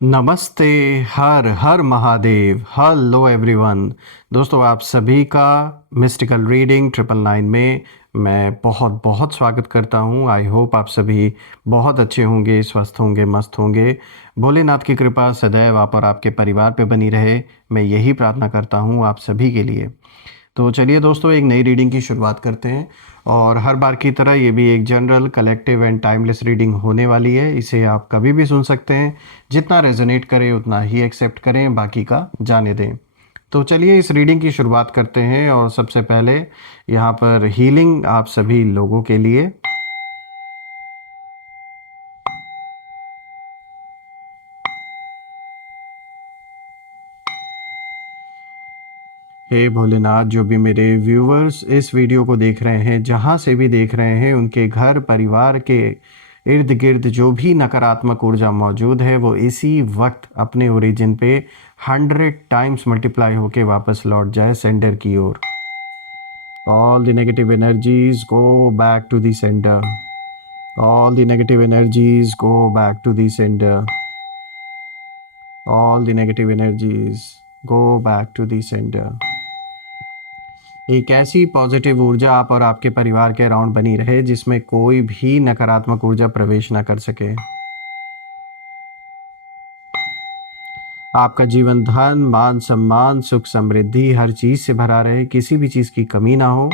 नमस्ते। हर हर महादेव। Hello everyone. दोस्तों, आप सभी का मिस्टिकल रीडिंग 999 में मैं बहुत बहुत स्वागत करता हूं। आई होप आप सभी बहुत अच्छे होंगे, स्वस्थ होंगे, मस्त होंगे। भोलेनाथ की कृपा सदैव आप और आपके परिवार पे बनी रहे, मैं यही प्रार्थना करता हूं आप सभी के लिए। तो चलिए दोस्तों, एक नई रीडिंग की शुरुआत करते हैं। और हर बार की तरह ये भी एक general, collective and timeless reading होने वाली है। इसे आप कभी भी सुन सकते हैं। जितना रेजोनेट करे उतना ही एक्सेप्ट करें, बाकी का जाने दें। तो चलिए इस रीडिंग की शुरुआत करते हैं। और सबसे पहले यहाँ पर हीलिंग आप सभी लोगों के लिए। हे भोलेनाथ, जो भी मेरे व्यूवर्स इस वीडियो को देख रहे हैं, जहाँ से भी देख रहे हैं, उनके घर परिवार के इर्द गिर्द जो भी नकारात्मक ऊर्जा मौजूद है वो इसी वक्त अपने ओरिजिन पे 100 टाइम्स मल्टीप्लाई होके वापस लौट जाए सेंटर की ओर। All the negative energies go back to the center. All the negative energies go back to the center. All the negative energies go back to the center. एक ऐसी positive ऊर्जा आप और आपके परिवार के अराउंड बनी रहे जिसमें कोई भी नकारात्मक ऊर्जा प्रवेश ना कर सके। आपका जीवन धन, मान सम्मान, सुख समृद्धि हर चीज से भरा रहे, किसी भी चीज की कमी ना हो।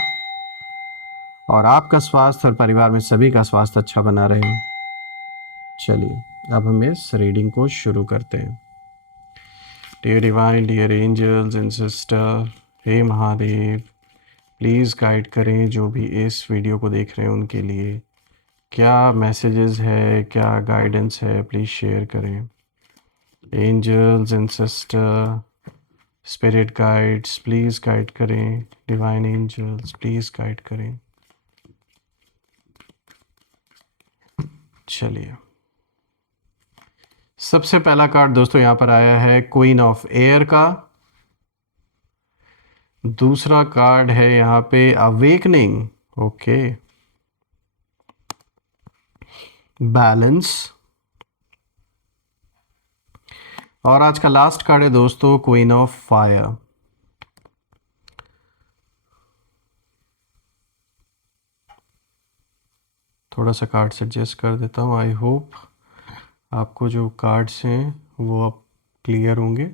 और आपका स्वास्थ्य और परिवार में सभी का स्वास्थ्य अच्छा बना रहे। चलिए अब हम इस रीडिंग को शुरू करते हैं। Dear divine, dear angels and sister, हे महादेव, प्लीज़ गाइड करें जो भी इस वीडियो को देख रहे हैं उनके लिए। क्या मैसेजेस है, क्या गाइडेंस है, प्लीज़ शेयर करें। Angels and sister, spirit guides, please guide करें। डिवाइन एंजल्स, प्लीज़ गाइड करें। चलिए, सबसे पहला कार्ड दोस्तों यहाँ पर आया है क्वीन ऑफ एयर का। दूसरा कार्ड है यहाँ पे अवेकनिंग, ओके, बैलेंस। और आज का लास्ट कार्ड है दोस्तों क्वीन ऑफ फायर। थोड़ा सा कार्ड से एडजस्ट कर देता हूँ। आई होप आपको जो कार्ड्स हैं वो अब क्लियर होंगे।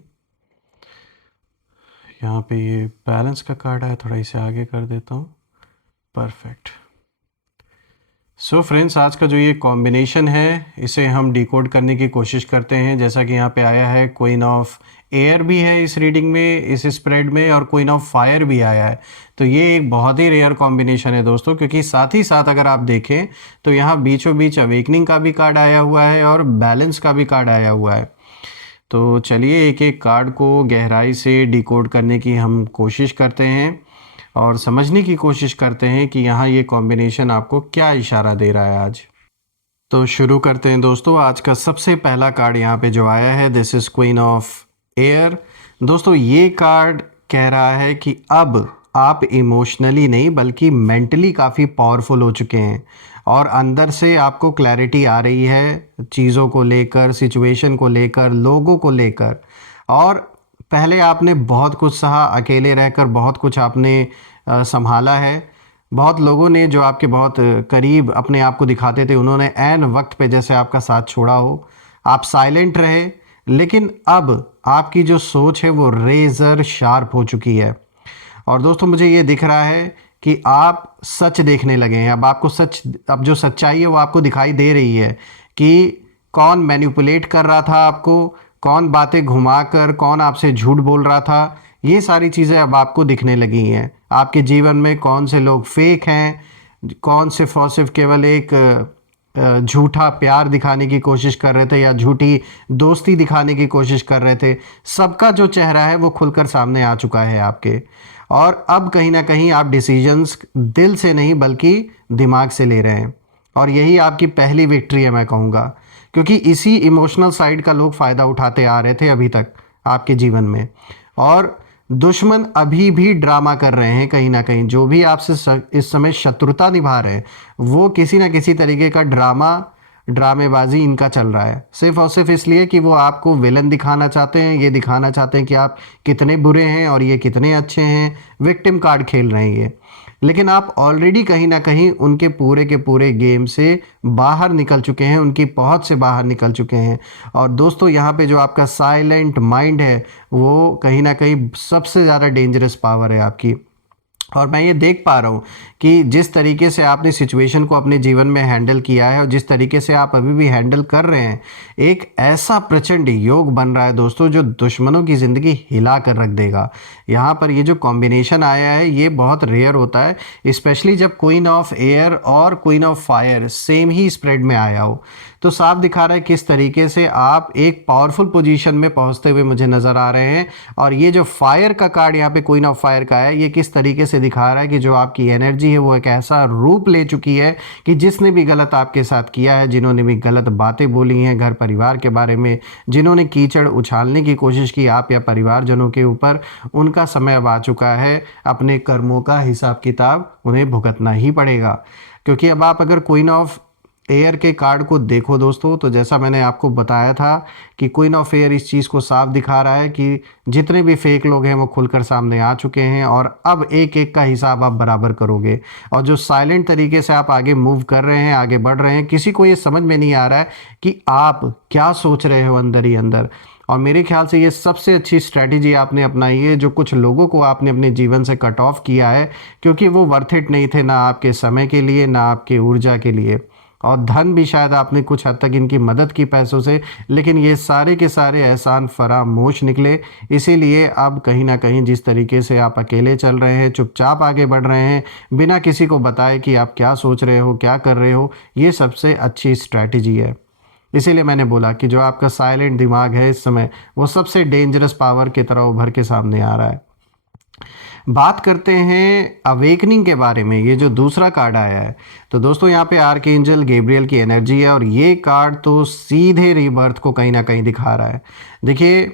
यहाँ पे ये बैलेंस का कार्ड है, थोड़ा इसे आगे कर देता हूँ। परफेक्ट। सो फ्रेंड्स, आज का जो ये कॉम्बिनेशन है इसे हम डिकोड करने की कोशिश करते हैं। जैसा कि यहाँ पे आया है क्वीन ऑफ एयर भी है इस रीडिंग में, इस स्प्रेड में, और क्वीन ऑफ फायर भी आया है। तो ये एक बहुत ही रेयर कॉम्बिनेशन है दोस्तों, क्योंकि साथ ही साथ अगर आप देखें तो यहाँ बीचों बीच अवेकनिंग का भी कार्ड आया हुआ है और बैलेंस का भी कार्ड आया हुआ है। तो चलिए एक एक कार्ड को गहराई से डिकोड करने की हम कोशिश करते हैं और समझने की कोशिश करते हैं कि यहाँ ये कॉम्बिनेशन आपको क्या इशारा दे रहा है आज। तो शुरू करते हैं दोस्तों। आज का सबसे पहला कार्ड यहाँ पे जो आया है, this is queen of air. दोस्तों, ये कार्ड कह रहा है कि अब आप इमोशनली नहीं बल्कि मेंटली काफ़ी पावरफुल हो चुके हैं और अंदर से आपको क्लैरिटी आ रही है चीज़ों को लेकर, सिचुएशन को लेकर, लोगों को लेकर। और पहले आपने बहुत कुछ सहा, अकेले रहकर बहुत कुछ आपने संभाला है। बहुत लोगों ने जो आपके बहुत करीब अपने आप को दिखाते थे, उन्होंने ऐन वक्त पे जैसे आपका साथ छोड़ा हो। आप साइलेंट रहे, लेकिन अब आपकी जो सोच है वो रेज़र शार्प हो चुकी है। और दोस्तों, मुझे ये दिख रहा है कि आप सच देखने लगे हैं। अब आपको सच, अब जो सच्चाई है वो आपको दिखाई दे रही है कि कौन मैनिपुलेट कर रहा था आपको, कौन बातें घुमाकर, कौन आपसे झूठ बोल रहा था। ये सारी चीज़ें अब आपको दिखने लगी हैं। आपके जीवन में कौन से लोग फेक हैं, कौन से सिर्फ केवल एक झूठा प्यार दिखाने की कोशिश कर रहे थे या झूठी दोस्ती दिखाने की कोशिश कर रहे थे। सबका जो चेहरा है वो खुलकर सामने आ चुका है आपके। और अब कहीं ना कहीं आप डिसीजंस दिल से नहीं बल्कि दिमाग से ले रहे हैं। और यही आपकी पहली विक्ट्री है मैं कहूँगा, क्योंकि इसी इमोशनल साइड का लोग फ़ायदा उठाते आ रहे थे अभी तक आपके जीवन में। और दुश्मन अभी भी ड्रामा कर रहे हैं कहीं ना कहीं। जो भी आपसे इस समय शत्रुता निभा रहे हैं वो किसी ना किसी तरीके का ड्रामा ड्रामेबाजी इनका चल रहा है, सिर्फ और सिर्फ इसलिए कि वो आपको विलन दिखाना चाहते हैं, ये दिखाना चाहते हैं कि आप कितने बुरे हैं और ये कितने अच्छे हैं। विक्टिम कार्ड खेल रहे हैं ये, लेकिन आप ऑलरेडी कहीं ना कहीं उनके पूरे के पूरे गेम से बाहर निकल चुके हैं, उनकी पहुंच से बाहर निकल चुके हैं। और दोस्तों यहाँ पे जो आपका साइलेंट माइंड है वो कहीं ना कहीं सबसे ज़्यादा डेंजरस पावर है आपकी। और मैं ये देख पा रहा हूँ कि जिस तरीके से आपने सिचुएशन को अपने जीवन में हैंडल किया है और जिस तरीके से आप अभी भी हैंडल कर रहे हैं, एक ऐसा प्रचंड योग बन रहा है दोस्तों जो दुश्मनों की ज़िंदगी हिला कर रख देगा। यहाँ पर ये जो कॉम्बिनेशन आया है ये बहुत रेयर होता है, स्पेशली जब क्वीन ऑफ एयर और queen of fire same he spread में आया हो। तो साफ दिखा रहा है किस तरीके से आप एक पावरफुल पोजीशन में पहुंचते हुए मुझे नज़र आ रहे हैं। और ये जो फायर का कार्ड यहाँ पे क्वीन ऑफ फायर का है, ये किस तरीके से दिखा रहा है कि जो आपकी एनर्जी है वो एक ऐसा रूप ले चुकी है कि जिसने भी गलत आपके साथ किया है, जिन्होंने भी गलत बातें बोली हैं घर परिवार के बारे में, जिन्होंने कीचड़ उछालने की कोशिश की आप या परिवारजनों के ऊपर, उनका समय अब आ चुका है। अपने कर्मों का हिसाब किताब उन्हें भुगतना ही पड़ेगा। क्योंकि अब आप अगर क्वीन ऑफ एयर के कार्ड को देखो दोस्तों, तो जैसा मैंने आपको बताया था कि क्वीन ऑफ एयर इस चीज़ को साफ दिखा रहा है कि जितने भी फेक लोग हैं वो खुलकर सामने आ चुके हैं और अब एक एक का हिसाब आप बराबर करोगे। और जो साइलेंट तरीके से आप आगे मूव कर रहे हैं, आगे बढ़ रहे हैं, किसी को ये समझ में नहीं आ रहा है कि आप क्या सोच रहे हो अंदर ही अंदर। और मेरे ख्याल से ये सबसे अच्छी स्ट्रैटेजी आपने अपनाई है, जो कुछ लोगों को आपने अपने जीवन से कट ऑफ किया है क्योंकि वो वर्थ इट नहीं थे, ना आपके समय के लिए ना आपके ऊर्जा के लिए। और धन भी शायद आपने कुछ हद तक इनकी मदद की पैसों से, लेकिन ये सारे के सारे एहसान फरामोश निकले। इसीलिए अब कहीं ना कहीं जिस तरीके से आप अकेले चल रहे हैं, चुपचाप आगे बढ़ रहे हैं, बिना किसी को बताए कि आप क्या सोच रहे हो, क्या कर रहे हो, ये सबसे अच्छी स्ट्रैटेजी है। इसीलिए मैंने बोला कि जो आपका साइलेंट दिमाग है इस समय, वो सबसे डेंजरस पावर की तरह उभर के सामने आ रहा है। बात करते हैं अवेकनिंग के बारे में। ये जो दूसरा कार्ड आया है, तो दोस्तों यहाँ पे आर्कएंजल गैब्रियल की एनर्जी है और ये कार्ड तो सीधे रीबर्थ को कहीं ना कहीं दिखा रहा है। देखिए,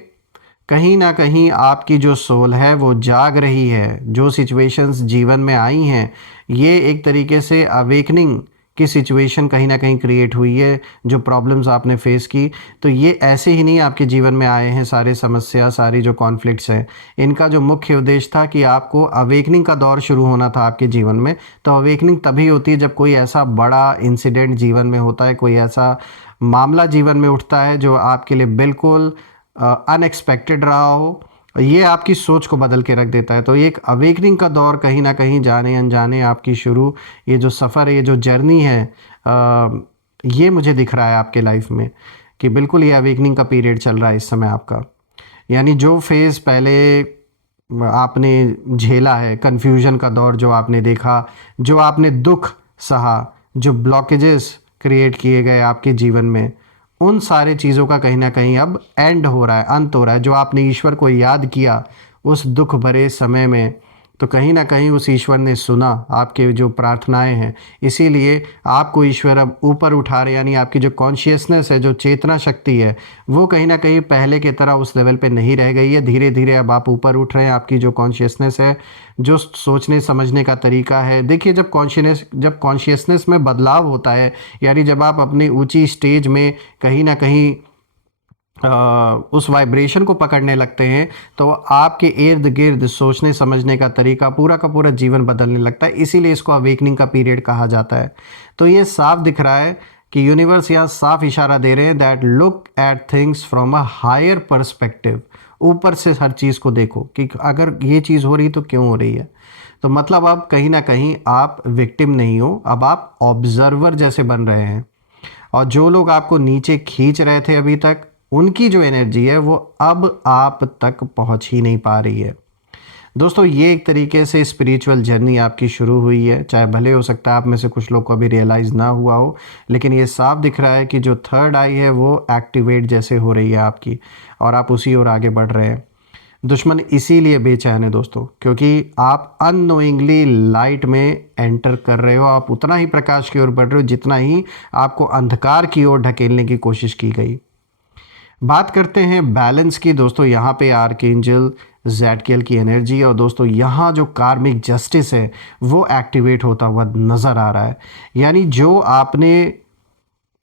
कहीं ना कहीं आपकी जो सोल है वो जाग रही है। जो सिचुएशंस जीवन में आई हैं, ये एक तरीके से अवेकनिंग की सिचुएशन कहीं ना कहीं क्रिएट हुई है। जो प्रॉब्लम्स आपने फेस की, तो ये ऐसे ही नहीं आपके जीवन में आए हैं। सारे समस्या, सारी जो कॉन्फ्लिक्ट्स हैं, इनका जो मुख्य उद्देश्य था कि आपको अवेकनिंग का दौर शुरू होना था आपके जीवन में। तो अवेकनिंग तभी होती है जब कोई ऐसा बड़ा इंसिडेंट जीवन में होता है, कोई ऐसा मामला जीवन में उठता है जो आपके लिए बिल्कुल अनएक्सपेक्टेड रहा हो, ये आपकी सोच को बदल के रख देता है। तो ये एक अवेकनिंग का दौर कहीं ना कहीं जाने अनजाने आपकी शुरू, ये जो सफ़र है, ये जो जर्नी है, ये मुझे दिख रहा है आपके लाइफ में कि बिल्कुल ये अवेकनिंग का पीरियड चल रहा है इस समय आपका। यानी जो फेज़ पहले आपने झेला है, कन्फ्यूजन का दौर जो आपने देखा, जो आपने दुख सहा, जो ब्लॉकेजेस क्रिएट किए गए आपके जीवन में, उन सारे चीज़ों का कहीं ना कहीं अब एंड हो रहा है, अंत हो रहा है। जो आपने ईश्वर को याद किया उस दुख भरे समय में, तो कहीं ना कहीं उस ईश्वर ने सुना आपके जो प्रार्थनाएं हैं। इसीलिए आपको ईश्वर अब ऊपर उठा रहे, यानी आपकी जो कॉन्शियसनेस है, जो चेतना शक्ति है, वो कहीं ना कहीं पहले की तरह उस लेवल पे नहीं रह गई है। धीरे धीरे अब आप ऊपर उठ रहे हैं। आपकी जो कॉन्शियसनेस है, जो सोचने समझने का तरीका है, देखिए जब कॉन्शियसनेस में बदलाव होता है, यानी जब आप अपनी ऊंची स्टेज में कहीं ना कहीं उस वाइब्रेशन को पकड़ने लगते हैं, तो आपके इर्द गिर्द सोचने समझने का तरीका, पूरा का पूरा जीवन बदलने लगता है। इसीलिए इसको अवेकनिंग का पीरियड कहा जाता है। तो ये साफ दिख रहा है कि यूनिवर्स यहाँ साफ इशारा दे रहे हैं that look at things from a higher perspective. ऊपर से हर चीज़ को देखो कि अगर ये चीज़ हो रही तो क्यों हो रही है। तो मतलब अब कहीं ना कहीं आप विक्टिम नहीं हो, अब आप ऑब्जर्वर जैसे बन रहे हैं। और जो लोग आपको नीचे खींच रहे थे अभी तक, उनकी जो एनर्जी है वो अब आप तक पहुंच ही नहीं पा रही है। दोस्तों, ये एक तरीके से स्पिरिचुअल जर्नी आपकी शुरू हुई है। चाहे भले हो सकता है आप में से कुछ लोग को अभी रियलाइज़ ना हुआ हो, लेकिन ये साफ दिख रहा है कि जो थर्ड आई है वो एक्टिवेट जैसे हो रही है आपकी, और आप उसी ओर आगे बढ़ रहे हैं। दुश्मन इसीलिए बेचैन है दोस्तों, क्योंकि आप अननोइंगली लाइट में एंटर कर रहे हो। आप उतना ही प्रकाश की ओर बढ़ रहे हो जितना ही आपको अंधकार की ओर ढकेलने की कोशिश की गई। बात करते हैं बैलेंस की दोस्तों। यहाँ पे आर्कएंजल ज़ैडकियल की एनर्जी, और दोस्तों यहाँ जो कार्मिक जस्टिस है वो एक्टिवेट होता हुआ नज़र आ रहा है। यानी जो आपने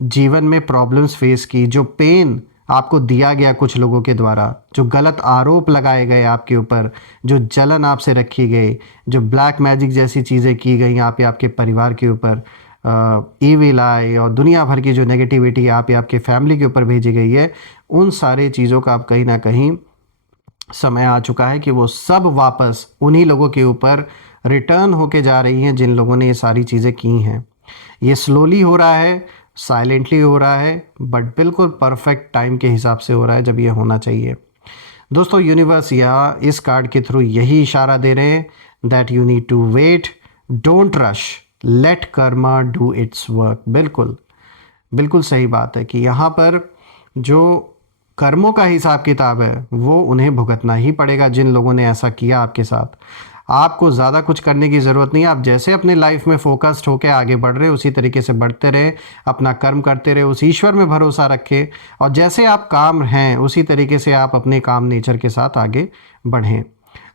जीवन में प्रॉब्लम्स फेस की, जो पेन आपको दिया गया कुछ लोगों के द्वारा, जो गलत आरोप लगाए गए आपके ऊपर, जो जलन आपसे रखी गई, जो ब्लैक मैजिक जैसी चीज़ें की गई आप या आपके परिवार के ऊपर, ईविल आई और दुनिया भर की जो नेगेटिविटी आप या आपके फैमिली के ऊपर भेजी गई है, उन सारे चीज़ों का आप कहीं ना कहीं समय आ चुका है कि वो सब वापस उन्हीं लोगों के ऊपर रिटर्न होके जा रही हैं जिन लोगों ने ये सारी चीज़ें की हैं। ये स्लोली हो रहा है, साइलेंटली हो रहा है, बट बिल्कुल परफेक्ट टाइम के हिसाब से हो रहा है जब ये होना चाहिए। दोस्तों, यूनिवर्स यहाँ इस कार्ड के थ्रू यही इशारा दे रहे हैं that you need to wait, don't rush, let karma do its work. बिल्कुल बिल्कुल सही बात है कि यहाँ पर जो कर्मों का हिसाब किताब है वो उन्हें भुगतना ही पड़ेगा जिन लोगों ने ऐसा किया आपके साथ। आपको ज़्यादा कुछ करने की ज़रूरत नहीं है। आप जैसे अपने लाइफ में फोकस्ड होकर आगे बढ़ रहे उसी तरीके से बढ़ते रहे, अपना कर्म करते रहे, उस ईश्वर में भरोसा रखें और जैसे आप काम हैं उसी तरीके से आप अपने काम नेचर के साथ आगे बढ़ें।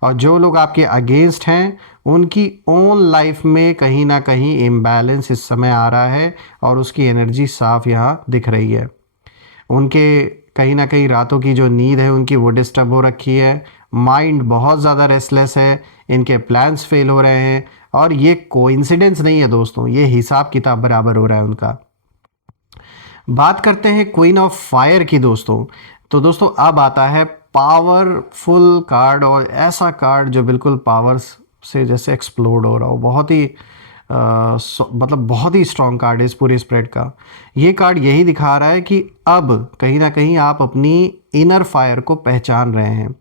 और जो लोग आपके अगेंस्ट हैं उनकी ओन लाइफ में कहीं ना कहीं इम्बैलेंस इस समय आ रहा है और उसकी एनर्जी साफ यहाँ दिख रही है। उनके कहीं ना कहीं रातों की जो नींद है उनकी वो डिस्टर्ब हो रखी है, माइंड बहुत ज़्यादा रेस्टलेस है, इनके प्लान्स फेल हो रहे हैं और ये कोइंसिडेंस नहीं है दोस्तों, ये हिसाब किताब बराबर हो रहा है उनका। बात करते हैं क्वीन ऑफ फायर की दोस्तों। तो दोस्तों अब आता है पावरफुल कार्ड, और ऐसा कार्ड जो बिल्कुल पावर्स से जैसे एक्सप्लोड हो रहा हो, बहुत ही मतलब बहुत ही स्ट्रॉन्ग कार्ड है इस पूरे स्प्रेड का। ये कार्ड यही दिखा रहा है कि अब कहीं ना कहीं आप अपनी इनर फायर को पहचान रहे हैं,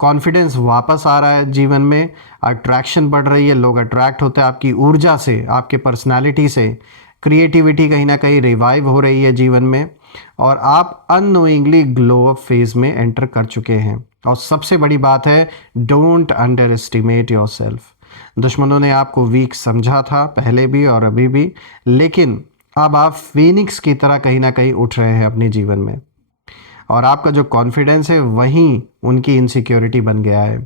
कॉन्फिडेंस वापस आ रहा है जीवन में, अट्रैक्शन बढ़ रही है, लोग अट्रैक्ट होते हैं आपकी ऊर्जा से, आपके पर्सनालिटी से, क्रिएटिविटी कहीं ना कहीं रिवाइव हो रही है जीवन में और आप अननोइंगली ग्लो अप फेज में एंटर कर चुके हैं। और सबसे बड़ी बात है, don't under estimate your self. दुश्मनों ने आपको वीक समझा था पहले भी और अभी भी, लेकिन अब आप फीनिक्स की तरह कहीं ना कहीं उठ रहे हैं अपने जीवन में और आपका जो कॉन्फिडेंस है वहीं उनकी इनसिक्योरिटी बन गया है।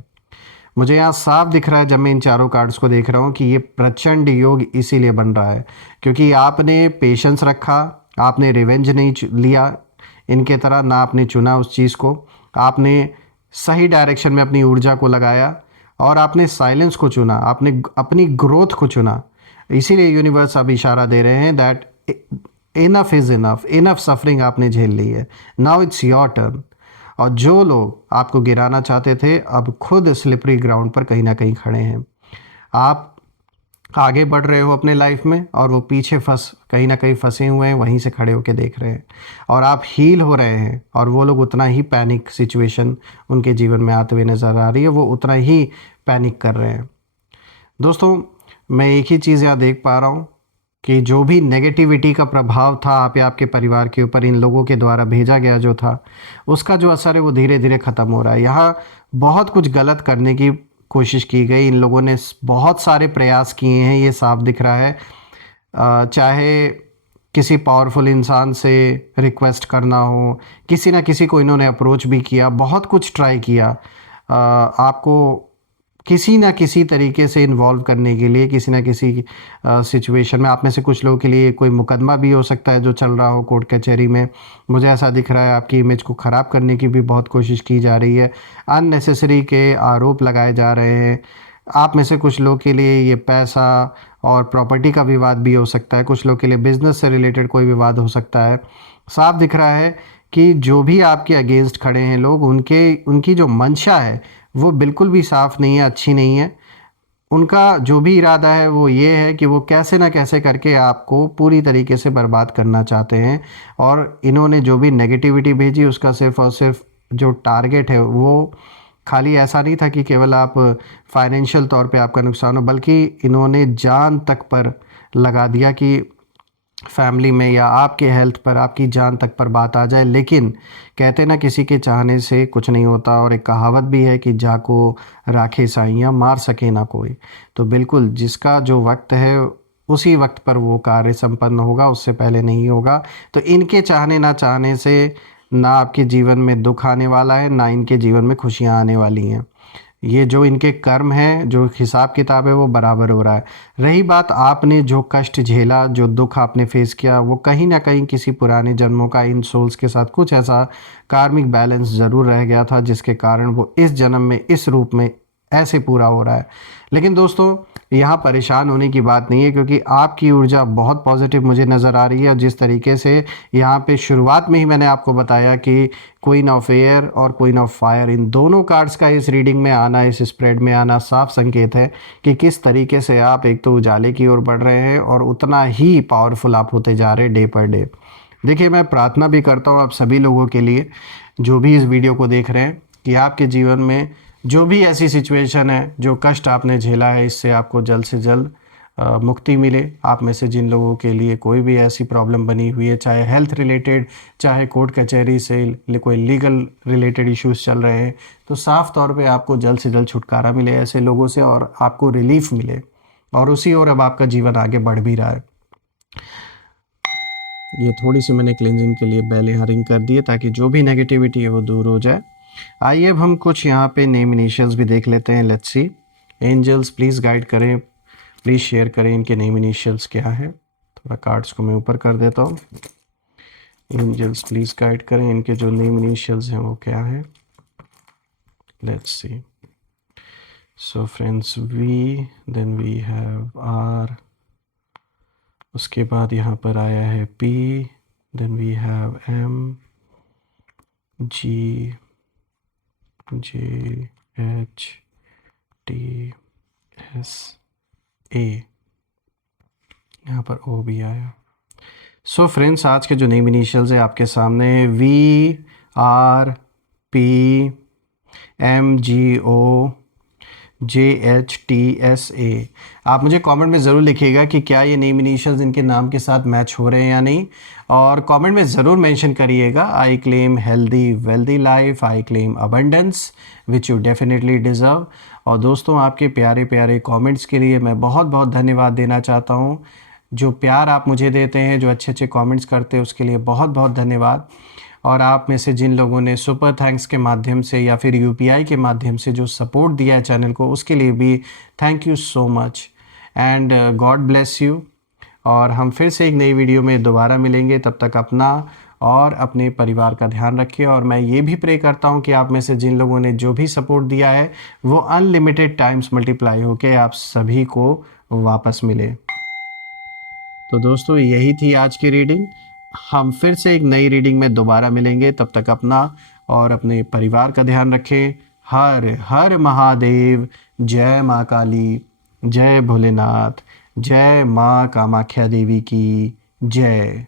मुझे यहाँ साफ दिख रहा है जब मैं इन चारों कार्ड्स को देख रहा हूँ कि ये प्रचंड योग इसीलिए बन रहा है क्योंकि आपने पेशेंस रखा, आपने रिवेंज नहीं लिया इनके तरह, ना आपने चुना उस चीज़ को, आपने सही डायरेक्शन में अपनी ऊर्जा को लगाया और आपने साइलेंस को चुना, आपने अपनी ग्रोथ को चुना। इसीलिए यूनिवर्स अब इशारा दे रहे हैं that enough is enough, enough suffering आपने झेल ली है, नाउ इट्स योर टर्न। और जो लोग आपको गिराना चाहते थे अब खुद स्लिपरी ग्राउंड पर कहीं ना कहीं खड़े हैं। आप आगे बढ़ रहे हो अपने लाइफ में और वो पीछे कहीं ना कहीं फंसे हुए हैं, वहीं से खड़े होकर देख रहे हैं और आप हील हो रहे हैं और वो लोग उतना ही पैनिक सिचुएशन उनके जीवन में आते हुए नज़र आ रही है, वो उतना ही पैनिक कर रहे हैं। दोस्तों, मैं एक ही चीज़ यहाँ देख पा रहा हूँ कि जो भी नेगेटिविटी का प्रभाव था आप या आपके परिवार के ऊपर इन लोगों के द्वारा भेजा गया जो था, उसका जो असर है वो धीरे धीरे ख़त्म हो रहा है। यहाँ बहुत कुछ गलत करने की कोशिश की गई, इन लोगों ने बहुत सारे प्रयास किए हैं, ये साफ दिख रहा है। चाहे किसी पावरफुल इंसान से रिक्वेस्ट करना हो, किसी ना किसी को इन्होंने अप्रोच भी किया, बहुत कुछ ट्राई किया आपको किसी ना किसी तरीके से इन्वॉल्व करने के लिए, किसी ना किसी सिचुएशन में। आप में से कुछ लोगों के लिए कोई मुकदमा भी हो सकता है जो चल रहा हो कोर्ट कचहरी में, मुझे ऐसा दिख रहा है। आपकी इमेज को ख़राब करने की भी बहुत कोशिश की जा रही है, अननेसेसरी के आरोप लगाए जा रहे हैं। आप में से कुछ लोगों के लिए ये पैसा और प्रॉपर्टी का विवाद भी हो सकता है, कुछ लोग के लिए बिज़नेस से रिलेटेड कोई विवाद हो सकता है। साफ दिख रहा है कि जो भी आपके अगेंस्ट खड़े हैं लोग, उनकी जो मंशा है वो बिल्कुल भी साफ़ नहीं है, अच्छी नहीं है। उनका जो भी इरादा है वो ये है कि वो कैसे ना कैसे करके आपको पूरी तरीके से बर्बाद करना चाहते हैं और इन्होंने जो भी नेगेटिविटी भेजी उसका सिर्फ़ और सिर्फ जो टारगेट है वो खाली ऐसा नहीं था कि केवल आप फाइनेंशियल तौर पे आपका नुकसान हो, बल्कि इन्होंने जान तक पर लगा दिया कि फैमिली में या आपके हेल्थ पर, आपकी जान तक पर बात आ जाए। लेकिन कहते ना किसी के चाहने से कुछ नहीं होता और एक कहावत भी है कि जाको राखे साइयाँ मार सके ना कोई। तो बिल्कुल जिसका जो वक्त है उसी वक्त पर वो कार्य संपन्न होगा, उससे पहले नहीं होगा। तो इनके चाहने ना चाहने से ना आपके जीवन में दुख आने वाला है, ना इनके जीवन में खुशियाँ आने वाली हैं। ये जो इनके कर्म हैं, जो हिसाब किताब है वो बराबर हो रहा है। रही बात आपने जो कष्ट झेला, जो दुख आपने फेस किया, वो कहीं ना कहीं किसी पुराने जन्मों का इन सोल्स के साथ कुछ ऐसा कार्मिक बैलेंस ज़रूर रह गया था, जिसके कारण वो इस जन्म में इस रूप में ऐसे पूरा हो रहा है। लेकिन दोस्तों, यहाँ परेशान होने की बात नहीं है, क्योंकि आपकी ऊर्जा बहुत पॉजिटिव मुझे नज़र आ रही है। और जिस तरीके से यहाँ पे शुरुआत में ही मैंने आपको बताया कि क्वीन ऑफ एयर और क्वीन ऑफ फायर, इन दोनों कार्ड्स का इस रीडिंग में आना, इस स्प्रेड में आना साफ संकेत है कि किस तरीके से आप एक तो उजाले की ओर बढ़ रहे हैं और उतना ही पावरफुल आप होते जा रहे हैं डे पर डे। देखिए, मैं प्रार्थना भी करता हूँ आप सभी लोगों के लिए जो भी इस वीडियो को देख रहे हैं, कि आपके जीवन में जो भी ऐसी सिचुएशन है, जो कष्ट आपने झेला है, इससे आपको जल्द से जल्द मुक्ति मिले। आप में से जिन लोगों के लिए कोई भी ऐसी प्रॉब्लम बनी हुई है, चाहे हेल्थ रिलेटेड, चाहे कोर्ट कचहरी से कोई लीगल रिलेटेड इश्यूज चल रहे हैं, तो साफ तौर पे आपको जल्द से जल्द छुटकारा मिले ऐसे लोगों से और आपको रिलीफ मिले, और उसी ओर अब आपका जीवन आगे बढ़ भी रहा है। ये थोड़ी सी मैंने क्लिनजिंग के लिए बेल यहाँ रिंग कर दी है, ताकि जो भी नेगेटिविटी है वो दूर हो जाए। आइए अब हम कुछ यहाँ पे नेम इनिशियल्स भी देख लेते हैं। Let's see. Angels please guide करें, प्लीज़ शेयर करें इनके नेम इनिशियल्स क्या है। थोड़ा कार्ड्स को मैं ऊपर कर देता हूँ। एंजल्स प्लीज़ गाइड करें, इनके जो नेम इनिशियल्स हैं वो क्या है। Let's see. So friends, we, then we have R, उसके बाद यहाँ पर आया है P, then we have M, G, J, H, T, S, A, यहाँ पर ओ भी आया। सो फ्रेंड्स, आज के जो नेम इनिशियल्स है आपके सामने, V, R, P, M, G, O, JHTSA। आप मुझे कमेंट में ज़रूर लिखिएगा कि क्या ये नेम इनिशियल्स इनके नाम के साथ मैच हो रहे हैं या नहीं, और कमेंट में ज़रूर मेंशन करिएगा। I claim healthy wealthy life, I claim abundance which you definitely deserve. और दोस्तों, आपके प्यारे प्यारे कमेंट्स के लिए मैं बहुत बहुत धन्यवाद देना चाहता हूँ। जो प्यार आप मुझे देते हैं, जो अच्छे अच्छे कमेंट्स करते हैं, उसके लिए बहुत बहुत धन्यवाद। और आप में से जिन लोगों ने सुपर थैंक्स के माध्यम से या फिर UPI के माध्यम से जो सपोर्ट दिया है चैनल को, उसके लिए भी thank you so much and God bless you. और हम फिर से एक नई वीडियो में दोबारा मिलेंगे। तब तक अपना और अपने परिवार का ध्यान रखिए। और मैं ये भी प्रे करता हूँ कि आप में से जिन लोगों ने जो भी सपोर्ट दिया है, वो अनलिमिटेड टाइम्स मल्टीप्लाई होकर आप सभी को वापस मिले। तो दोस्तों, यही थी आज की रीडिंग। हम फिर से एक नई रीडिंग में दोबारा मिलेंगे। तब तक अपना और अपने परिवार का ध्यान रखें। हर हर महादेव। जय माँ काली, जय भोलेनाथ, जय माँ कामाख्या देवी की जय।